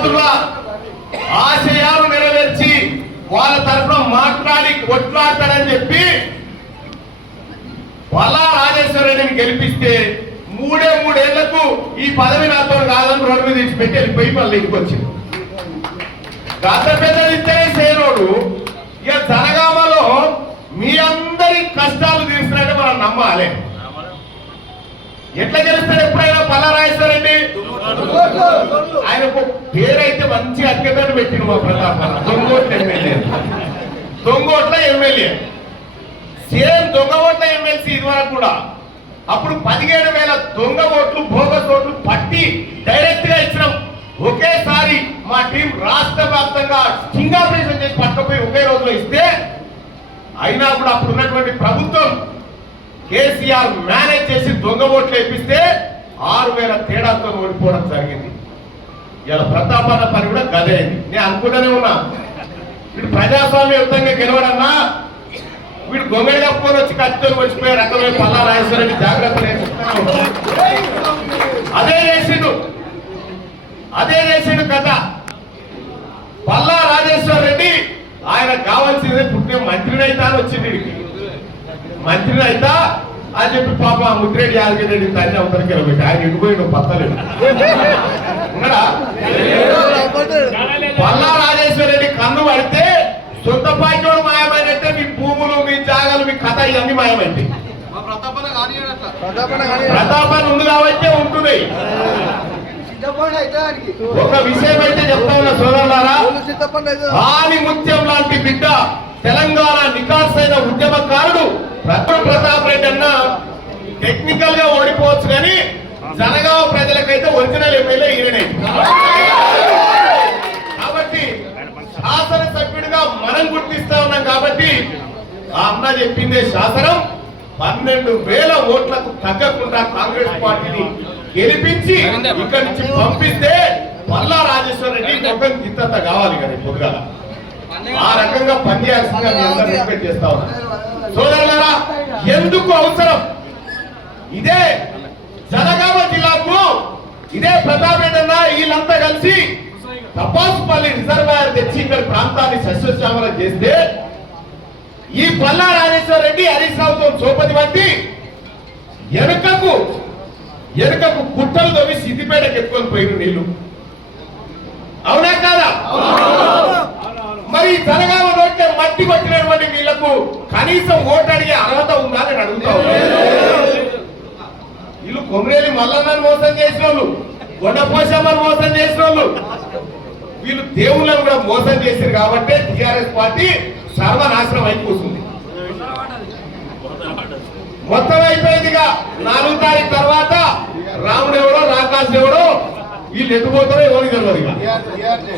యోధుల ఆశయాలు నెరవేర్చి వాళ్ళ తరఫున మాట్లాడి కొట్లాడతాడని చెప్పి పల్లా రాజేశ్వర రెడ్డిని గెలిపిస్తే మూడేళ్లకు ఈ పదవి నాతో కాదని రోడ్డు మీద ఇచ్చిపెట్టి వెళ్ళిపోయి మళ్ళీ ఇంటికి వచ్చింది. గత పెద్దలు ఇస్తేనే సేనోడు ఇక జనగామలో మీ అందరి కష్టాలు తీరుస్తారంటే మనం నమ్మాలి. ఎట్లా గెలుస్తాడు ఎప్పుడైనా పల్లా రాజేశ్వర రెడ్డి? ఆయనకు పేరైతే మంచి అత్యతను పెట్టిన మా ప్రతాప్ దొంగోట్ల ఎమ్మెల్యే, దొంగోట్ల ఎమ్మెల్యే, సేమ్ దొంగ ఓట్ల ఎమ్మెల్సీ ఇదివరకు కూడా. అప్పుడు 17,000 దొంగ ఓట్లు బోగస్ ఓట్లు పట్టి డైరెక్ట్ గా ఇచ్చినాం. ఒకేసారి మా టీం రాష్ట్ర వ్యాప్తంగా స్టింగ్ ఆపరేషన్ చేసి పట్టుకుపోయి ఒకే రోజులో ఇస్తే అయినా కూడా అప్పుడు ఉన్నటువంటి ప్రభుత్వం కేసీఆర్ మేనేజ్ చేసి దొంగ ఓట్లు వేపిస్తే 6,000 తేడాతో ఓడిపోవడం జరిగింది. ఇలా ప్రతాపన్న పని కూడా గదే అయింది. నేను అనుకుంటూనే ఉన్నా వీడు ప్రజాస్వామ్యయుతంగా గెలవడన్నా వీడు గొంగడి కప్పుకొని వచ్చి కత్తితో వచ్చిపోయే రకమైన పల్లా రాజేశ్వర రెడ్డి జాగ్రత్త అదే చేసిండు కథ. పల్లా రాజేశ్వర రెడ్డి ఆయన కావాల్సిందే పుట్టిన మంత్రిని అయితే అని వచ్చింది. వీడికి మంత్రిని అయితే అని చెప్పి పాప ముద్రెడ్డి యాదగిరి రెడ్డి తల్లి అవతలికి వెళ్ళబెట్టి ఆయన ఎడిపోయిన పత్తలేదు. పల్లా రాజేశ్వర రెడ్డి కన్ను పడితే సొంత పార్టీవాడు మాయమైనట్టే మీ భూములు మీ జాగాలు మీ కథ ఇవన్నీ మాయమైంది. ప్రతాపన ఉంది కాబట్టి ఉంటున్నాయి. ఒక విషయం అయితే చెప్తా ఉన్నా సోదరులారా, ఆని ముత్యం లాంటి బిడ్డ తెలంగాణ నికాసైన ఉద్యమకారుడు ప్రతాప్ రెడ్డి అన్న టెక్నికల్ గా ఓడిపోవచ్చు కానీ జనగామ ప్రజలకైతే ఒరిజినల్ ఎమ్మెల్యే ఈయననే. కాబట్టి శాసనసభ్యుడిగా మనం గుర్తిస్తా ఉన్నాం. కాబట్టి ఆ అన్న చెప్పిందే శాసనం 12,000 ఓట్లకు తగ్గకుండా కాంగ్రెస్ పార్టీని గెలిపించి ఇక్కడి నుంచి పంపిస్తే పల్లా రాజేశ్వర రెడ్డి ముఖం గిత్తంత కావాలి కదా పొద్దుగాల. ఆ రకంగా పనిచేయాల్సిందిగా మీ అందరూ రిక్వెస్ట్ చేస్తా ఉన్నా. సోదరులారా, ఎందుకు అవసరం ఇదే జనగామ జిల్లాకు ఇదే ప్రతాప్ రెడ్డి అన్న వీళ్ళంతా కలిసి తపాసుపల్లి రిజర్వాయర్ తెచ్చి ఇక్కడ ప్రాంతాన్ని సస్యశ్యామలం చేస్తే ఈ పల్లా రాజేశ్వర రెడ్డి హరీష్ రావుతో చోపతి పట్టి వెనుకకు గుట్టలు తవ్వి సిద్దిపేటకి ఎత్తుకొని పోయిన నీళ్లు. అవునా కాదా? మరి జనగామ రోడ్లే మట్టి కొట్టినటువంటి వీళ్లకు కనీసం ఓటు అడిగే అర్హత ఉందా అని అడుగుతా వీళ్ళు కొమరేలి మల్లన్నని మోసం చేసిన వాళ్ళు, గొండపోషమ్మని మోసం చేసిన వాళ్ళు, వీళ్ళు దేవుళ్ళను కూడా మోసం చేశారు. కాబట్టి టిఆర్ఎస్ పార్టీ సర్వనాశనం అయిపోతుంది. మొత్తం అయిపోయిందిగా. 4వ తారీఖు తర్వాత రాముడు ఎవడో రాకాశ్ ఎవడో వీళ్ళు ఎత్తుపోతారో ఎవరికి తెలియదు. ఇక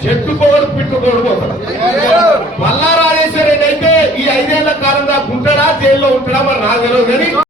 చెట్టుకోడు పిట్టుకోడు పోతాడు. పల్లా రాజేశ్వర రెడ్డి అయితే ఈ 5 ఏళ్ల కాలం దాకా ఉంటాడా జైల్లో ఉంటాడా మరి నాకు తెలియదు కానీ